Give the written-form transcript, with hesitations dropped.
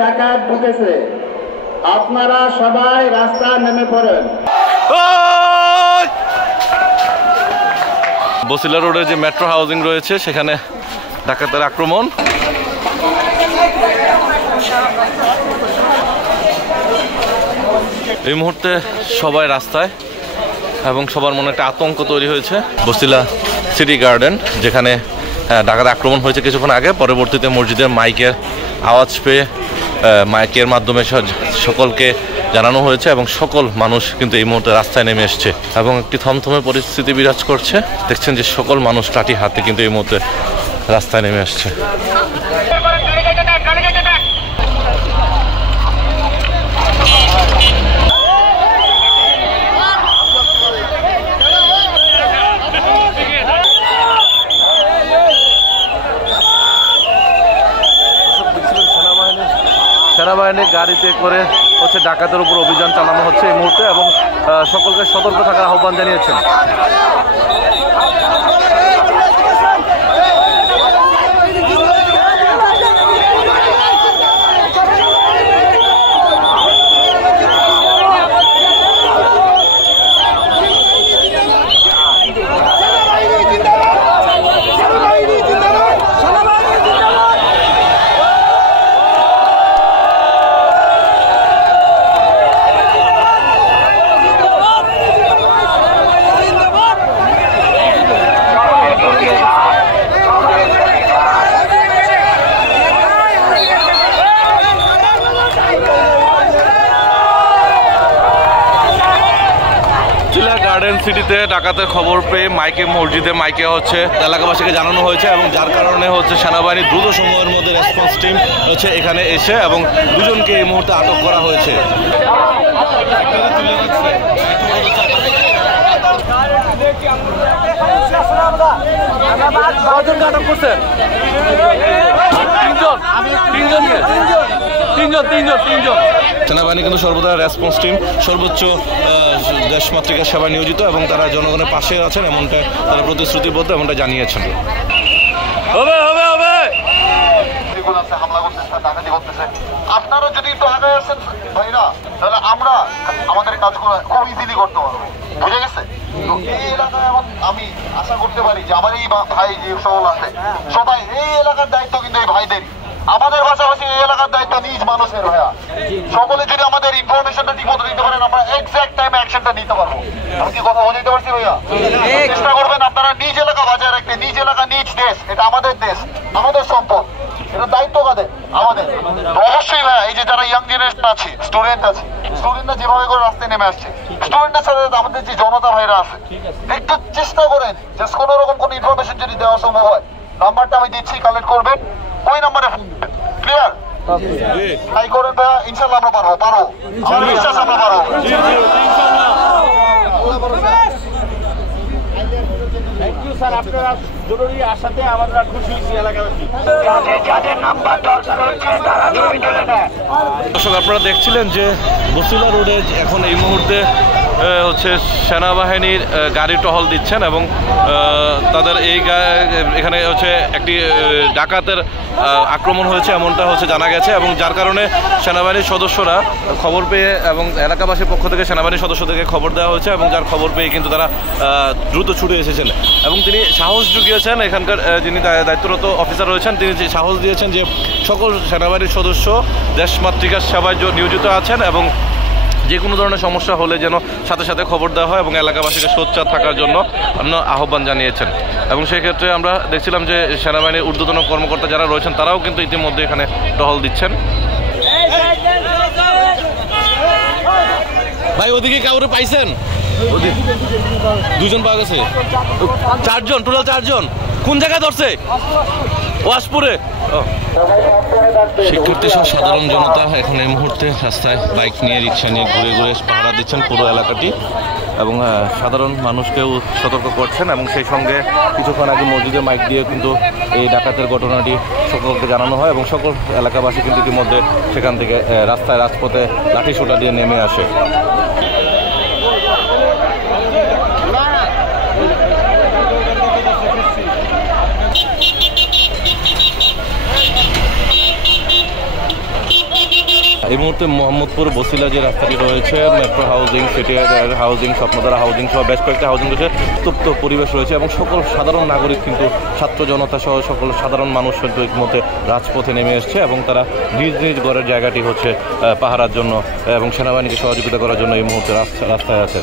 ডাকাত ঢুকেছে, আপনারা সবাই রাস্তায় নেমে পড়েন। বসিলা রোডে যে মেট্রো হাউজিং রয়েছে সেখানে ডাকাতের আক্রমণ। এই মুহূর্তে সবাই রাস্তায় এবং সবার মনে একটা আতঙ্ক তৈরি হয়েছে। বসিলা সিটি গার্ডেন যেখানে ডাকাত আক্রমণ হয়েছে কিছুক্ষণ আগে, পরবর্তীতে মসজিদের মাইকের আওয়াজ পেয়ে মাইকের মাধ্যমে সকলকে জানানো হয়েছে এবং সকল মানুষ কিন্তু এই মুহূর্তে রাস্তায় নেমে এসছে এবং একটি থমথমে পরিস্থিতি বিরাজ করছে। দেখছেন যে সকল মানুষ লাঠি হাতে কিন্তু এই মুহূর্তে রাস্তায় নেমে আসছে। সেনাবাহিনীর গাড়িতে করে হচ্ছে ডাকাতের উপর অভিযান চালানো হচ্ছে এই মুহূর্তে এবং সকলকে সতর্ক থাকার আহ্বান জানিয়েছেন। সিটিতে ডাকাতের খবর পেয়ে মসজিদে মাইকে হচ্ছে এলাকাবাসীকে জানানো হয়েছে এবং যার কারণে হচ্ছে সেনাবাহিনী দ্রুত সময়ের মধ্যে রেসপন্স টিম হচ্ছে এখানে এসে এবং দুজনকে এই মুহূর্তে আটক করা হয়েছে। সেনাবাহিনী কিন্তু সর্বদা রেসপন্স টিম সর্বোচ্চ দেশমাতৃকার সেবায় নিয়োজিত এবং তারা জনগণের পাশে আছেন এমনটা তারা প্রতিশ্রুতিবদ্ধ এমনটা জানিয়েছেন। হামলা করতেছে, ডাকাতি করতেছে, আপনারা যদি একটু আগে আসেন ভাইরা তাহলে আমরা আমাদের কাজগুলো খুব ইজিলি করতে পারবো, বুঝে গেছে? এই এলাকায় এখন আমি আশা করতে পারি যে আমার এই ভাই যে সকল আছে সবাই এই এলাকার দায়িত্ব কিন্তু এই ভাইদের, আমাদের পাশাপাশি এই এলাকার দায়িত্ব নিজ মানুষের ভাইয়া। সকলে যদি আমাদের ইনফরমেশনটা ঠিক মতো দিতে পারেন আমরা এক্সাক্ট টাইমে অ্যাকশনটা নিতে পারবো। আমি কি কথা বুঝতে পারছি ভাইয়া? চেষ্টা করবেন আপনারা নিজ এলাকা বাজায় রাখতে, নিজ এলাকা নিজ দেশ, এটা আমাদের দেশ, আমাদের সম্পদ, এটা দায়িত্ব কাদের? আমাদের। অবশ্যই ভাইয়া এই যে যারা ইয়াং জেনারেশন আছে, স্টুডেন্ট আছে, স্টুডেন্টরা যেভাবে করে রাস্তায় নেমে আসছে, স্টুডেন্টের সাথে আমাদের যে জনতা ভাইরা আছে একটু চেষ্টা করেন যে কোনো রকম কোনো ইনফরমেশন যদি দেওয়া সম্ভব হয় নাম্বারটা আমি দিচ্ছি, কালেক্ট করবেন, ওই নাম্বারে ক্লিয়ার ট্রাই করেন ভাইয়া, ইনশাআল্লাহ আমরা পারবো, আমার বিশ্বাস আমরা পারবো। দর্শক আপনারা দেখছিলেন যে বসিলা রোডে এখন এই মুহূর্তে হচ্ছে সেনাবাহিনীর গাড়ি টহল দিচ্ছেন এবং তাদের এখানে হচ্ছে একটি ডাকাতের আক্রমণ হয়েছে এমনটা হচ্ছে জানা গেছে এবং যার কারণে সেনাবাহিনীর সদস্যরা খবর পেয়ে এবং এলাকাবাসীর পক্ষ থেকে সেনাবাহিনীর সদস্যদেরকে খবর দেওয়া হয়েছে এবং যার খবর পেয়ে কিন্তু তারা দ্রুত ছুটে এসেছেন এবং তিনি সাহস জুগিয়েছেন, এখানকার যিনি দায়িত্বরত অফিসার রয়েছেন তিনি সাহস দিয়েছেন যে সকল সেনাবাহিনীর সদস্য দেশমাতৃকার সেবায় নিয়োজিত আছেন এবং যে কোনো ধরনের সমস্যা হলে যেন সাথে সাথে খবর দেওয়া হয় এবং এলাকাবাসীকে সোচ্চার থাকার জন্য আহ্বান জানিয়েছেন এবং সেই ক্ষেত্রে আমরা দেখছিলাম যে সেনাবাহিনীর ঊর্ধ্বতন কর্মকর্তা যারা রয়েছেন তারাও কিন্তু ইতিমধ্যে এখানে টহল দিচ্ছেন। ভাই ওদিকে কাউরে পাইছেন? দুজন পাওয়া গেছে, চারজন, টোটাল চারজন। কোন জায়গায় ধরছে? ওয়াশপুরে। শিক্ষার্থী সহ সাধারণ জনতা এখন এই মুহূর্তে রাস্তায় বাইক নিয়ে, রিক্সা নিয়ে ঘুরে ঘুরে পাহারা দিচ্ছেন পুরো এলাকাটি এবং সাধারণ মানুষকেও সতর্ক করছেন এবং সেই সঙ্গে কিছুক্ষণ আগে মসজিদে মাইক দিয়ে কিন্তু এই ডাকাতের ঘটনাটি সকলকে জানানো হয় এবং সকল এলাকাবাসী কিন্তু ইতিমধ্যে সেখান থেকে রাস্তায় রাজপথে লাঠি সোটা দিয়ে নেমে আসে। এই মুহূর্তে মোহাম্মদপুর বসিলা যে রাস্তাটি রয়েছে, metro housing, city housing, Swapnadhara housing সহ বেশ কয়েকটা হাউজিং রয়েছে, উত্তপ্ত পরিবেশ রয়েছে এবং সকল সাধারণ নাগরিক কিন্তু ছাত্র জনতা সহ সকল সাধারণ মানুষ কিন্তু ইতিমধ্যে রাজপথে নেমে এসছে এবং তারা নিজ নিজ ঘরের জায়গাটি হচ্ছে পাহারার জন্য এবং সেনাবাহিনীকে সহযোগিতা করার জন্য এই মুহূর্তে রাস্তায় আছে।